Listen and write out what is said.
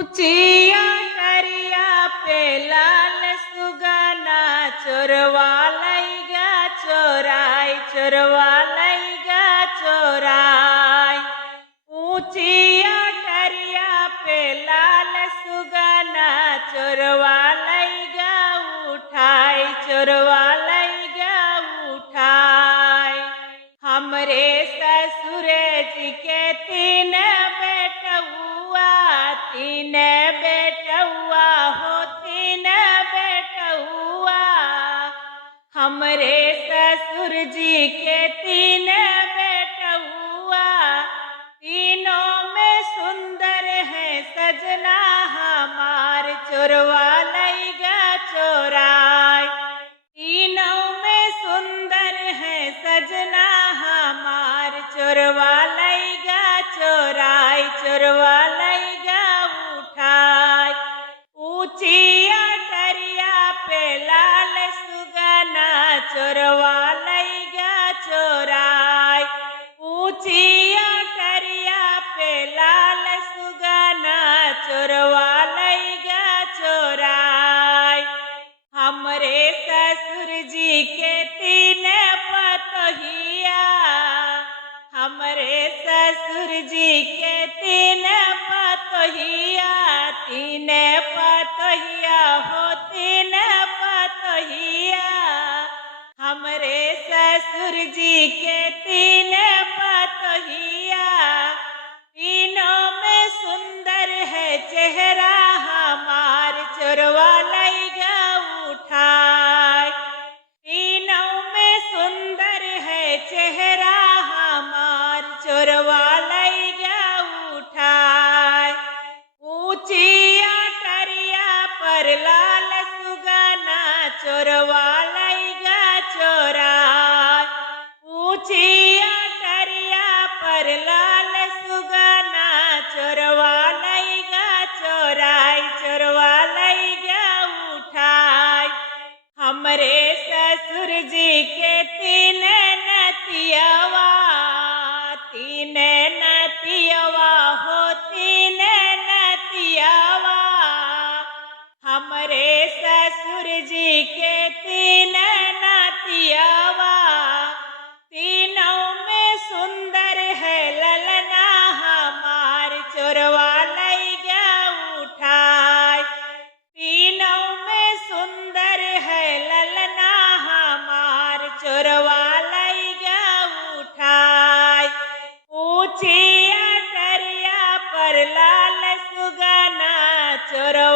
ऊंचिया टरिया पे लाल सुगना चोरवा लईगा चोराई चोरवा लईगा चोराई। ऊंचिया टरिया पे लाल सुगना चोरवा लईगा उठाई चोरवा लईगा उठाई। हमरे ससुर जी के तीन बेटुआ तीन बेटुआ हो तीन बेटुआ। हमरे ससुर जी के तीन बेटुआ तीनों में सुंदर है सजना हमार चोरवा लईगा चोराई। तीनों में सुंदर है सजना हमार चोरवा लईगा चोराई चोरवा लईगा उठाई। ऊंचिया टरिया पे लाल सुगना चोरवा लईगा चोराई। ऊंचिया टरिया पे लाल सुगना चोरवा लईगा चोराई। हमरे ससुर जी के तीन पतोहिया हमरे ससुर जी के तीन पतोहिया तीन पतोहिया हो तीन पतोहिया। हमरे ससुर जी के तीन पतोहिया तीनों में सुंदर है चेहरा हमार चोरवा लईगा उठाई। तीनों में सुंदर है चेहरा हमार चोरवा लईगा उठाई। ऊंचिया टरिया पर लाल सुगना चोरवा लईगा चोराई। ऊंचिया टरिया पर लाल सुगना चोरवा लईगा चोराई चोरवा लईगा उठाई। हमरे ससुर जी के तीन नतियवा तीन नतियवा हो तीन नतियवा। हमरे ससुर जी के तीन नतियवा तीनों में सुंदर है ललना हमार चोरवा लईगा उठाई। तीनों में सुंदर है ललना हमार चोरवा लईगा उठाई। ऊंचिया टरिया पर लाल सुगना चोरवा